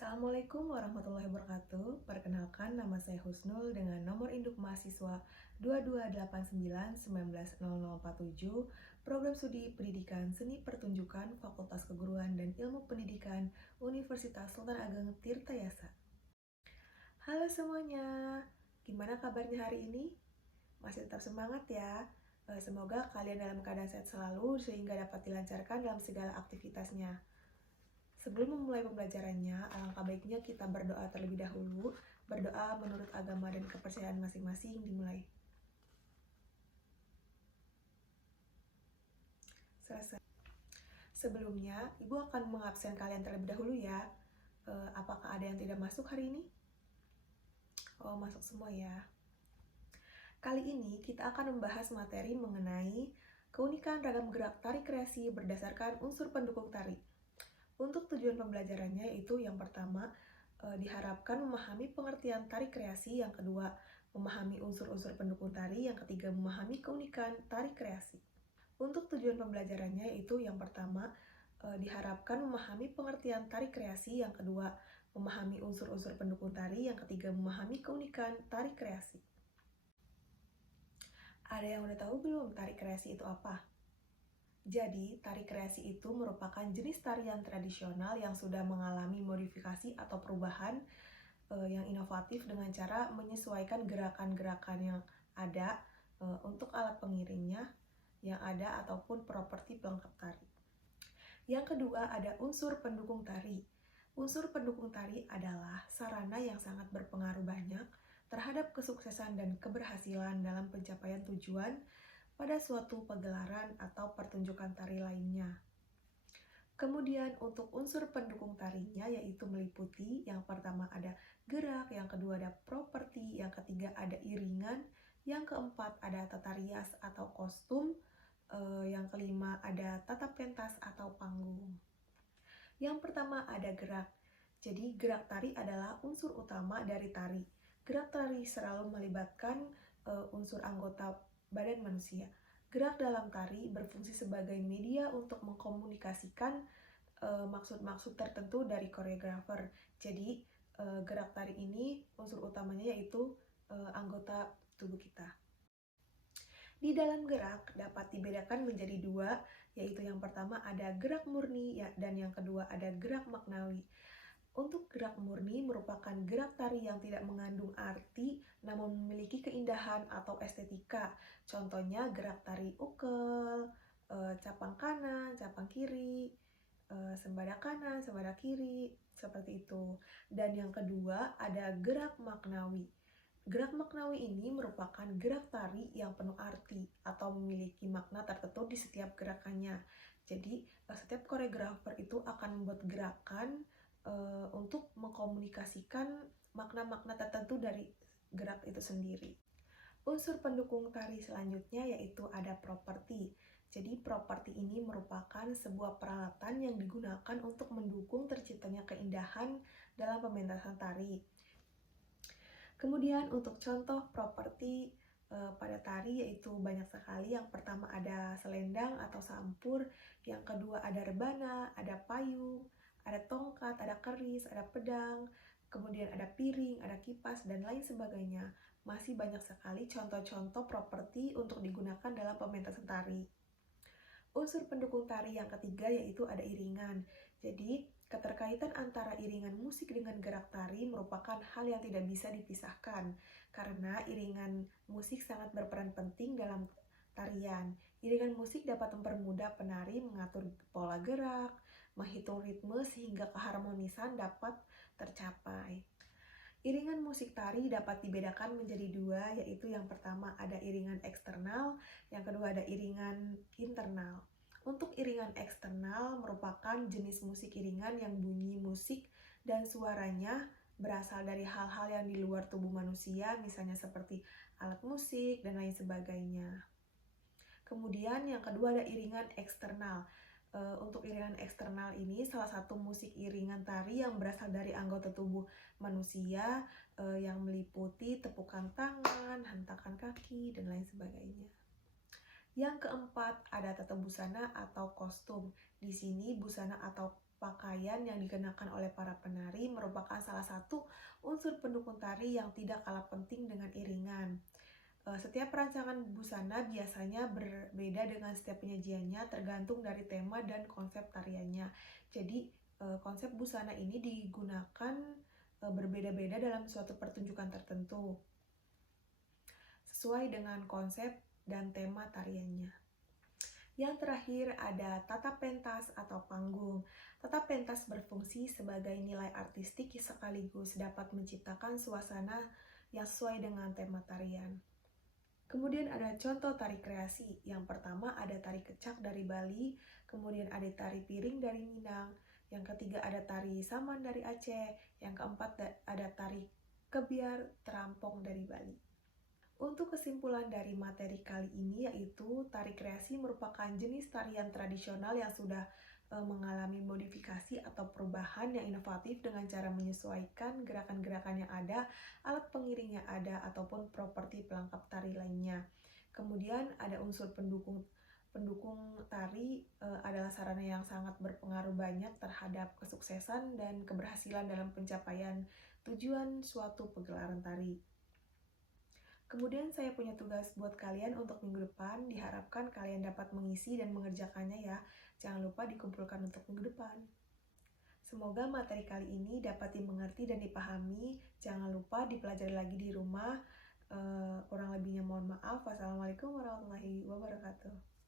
Assalamualaikum warahmatullahi wabarakatuh. Perkenalkan, nama saya Husnul dengan nomor induk mahasiswa 2289190047, Program Studi Pendidikan Seni Pertunjukan Fakultas Keguruan dan Ilmu Pendidikan Universitas Sultan Ageng Tirtayasa. Halo semuanya, gimana kabarnya hari ini? Masih tetap semangat ya. Semoga kalian dalam keadaan sehat selalu sehingga dapat dilancarkan dalam segala aktivitasnya. Sebelum memulai pembelajarannya, alangkah baiknya kita berdoa terlebih dahulu. Berdoa menurut agama dan kepercayaan masing-masing dimulai. Selesai. Sebelumnya, Ibu akan mengabsen kalian terlebih dahulu ya. Apakah ada yang tidak masuk hari ini? Oh, masuk semua ya. Kali ini kita akan membahas materi mengenai keunikan ragam gerak tari kreasi berdasarkan unsur pendukung tari. Untuk tujuan pembelajarannya yaitu yang pertama, diharapkan memahami pengertian tari kreasi, yang kedua, memahami unsur-unsur pendukung tari, yang ketiga, memahami keunikan tari kreasi. Untuk tujuan pembelajarannya yaitu yang pertama, diharapkan memahami pengertian tari kreasi, yang kedua, memahami unsur-unsur pendukung tari, yang ketiga, memahami keunikan tari kreasi. Ada yang udah tahu belum tari kreasi itu apa? Jadi, tari kreasi itu merupakan jenis tarian tradisional yang sudah mengalami modifikasi atau perubahan yang inovatif dengan cara menyesuaikan gerakan-gerakan yang ada untuk alat pengiringnya yang ada ataupun properti pelengkap tari. Yang kedua, ada unsur pendukung tari. Unsur pendukung tari adalah sarana yang sangat berpengaruh banyak terhadap kesuksesan dan keberhasilan dalam pencapaian tujuan pada suatu pagelaran atau pertunjukan tari lainnya. Kemudian untuk unsur pendukung tarinya yaitu meliputi yang pertama ada gerak, yang kedua ada properti, yang ketiga ada iringan, yang keempat ada tata rias atau kostum, yang kelima ada tata pentas atau panggung. Yang pertama ada gerak. Jadi gerak tari adalah unsur utama dari tari. Gerak tari selalu melibatkan unsur anggota badan manusia. Gerak dalam tari berfungsi sebagai media untuk mengkomunikasikan maksud-maksud tertentu dari koreografer. Jadi gerak tari ini unsur utamanya yaitu anggota tubuh kita. Di dalam gerak dapat dibedakan menjadi dua, yaitu yang pertama ada gerak murni dan yang kedua ada gerak maknawi. Untuk gerak murni merupakan gerak tari yang tidak mengandung arti namun memiliki keindahan atau estetika. Contohnya gerak tari ukel, capang kanan, capang kiri, sembada kanan, sembada kiri, seperti itu. Dan yang kedua ada gerak maknawi. Gerak maknawi ini merupakan gerak tari yang penuh arti atau memiliki makna tertentu di setiap gerakannya. Jadi setiap koreografer itu akan membuat gerakan untuk mengkomunikasikan makna-makna tertentu dari gerak itu sendiri. Unsur pendukung tari selanjutnya yaitu ada properti. Jadi properti ini merupakan sebuah peralatan yang digunakan untuk mendukung terciptanya keindahan dalam pementasan tari. Kemudian untuk contoh properti pada tari yaitu banyak sekali. Yang pertama ada selendang atau sampur, yang kedua ada rebana, ada payung, ada tongkat, ada keris, ada pedang, kemudian ada piring, ada kipas, dan lain sebagainya. Masih banyak sekali contoh-contoh properti untuk digunakan dalam pementasan tari. Unsur pendukung tari yang ketiga yaitu ada iringan. Jadi, keterkaitan antara iringan musik dengan gerak tari merupakan hal yang tidak bisa dipisahkan, karena iringan musik sangat berperan penting dalam tarian. Iringan musik dapat mempermudah penari mengatur pola gerak, menghitung ritme sehingga keharmonisan dapat tercapai. Iringan musik tari dapat dibedakan menjadi dua, yaitu yang pertama ada iringan eksternal, yang kedua ada iringan internal. Untuk iringan eksternal merupakan jenis musik iringan yang bunyi musik dan suaranya berasal dari hal-hal yang di luar tubuh manusia, misalnya seperti alat musik dan lain sebagainya. Kemudian yang kedua ada iringan eksternal. Untuk iringan eksternal ini salah satu musik iringan tari yang berasal dari anggota tubuh manusia yang meliputi tepukan tangan, hentakan kaki, dan lain sebagainya. Yang keempat ada tata busana atau kostum. Di sini busana atau pakaian yang dikenakan oleh para penari merupakan salah satu unsur pendukung tari yang tidak kalah penting dengan iringan. Setiap perancangan busana biasanya berbeda dengan setiap penyajiannya tergantung dari tema dan konsep tariannya. Jadi, konsep busana ini digunakan berbeda-beda dalam suatu pertunjukan tertentu sesuai dengan konsep dan tema tariannya. Yang terakhir ada tata pentas atau panggung. Tata pentas berfungsi sebagai nilai artistik sekaligus dapat menciptakan suasana yang sesuai dengan tema tarian. Kemudian ada contoh tari kreasi. Yang pertama ada tari kecak dari Bali, kemudian ada tari piring dari Minang, yang ketiga ada tari saman dari Aceh, yang keempat ada tari kebiar terampong dari Bali. Untuk kesimpulan dari materi kali ini yaitu tari kreasi merupakan jenis tarian tradisional yang sudah mengalami modifikasi atau perubahan yang inovatif dengan cara menyesuaikan gerakan-gerakan yang ada, alat pengiring yang ada, ataupun properti pelengkap tari lainnya. Kemudian ada unsur pendukung tari adalah sarana yang sangat berpengaruh banyak terhadap kesuksesan dan keberhasilan dalam pencapaian tujuan suatu pegelaran tari. Kemudian saya punya tugas buat kalian untuk minggu depan, diharapkan kalian dapat mengisi dan mengerjakannya ya. Jangan lupa dikumpulkan untuk minggu depan. Semoga materi kali ini dapat dimengerti dan dipahami. Jangan lupa dipelajari lagi di rumah. Kurang lebihnya mohon maaf. Wassalamualaikum warahmatullahi wabarakatuh.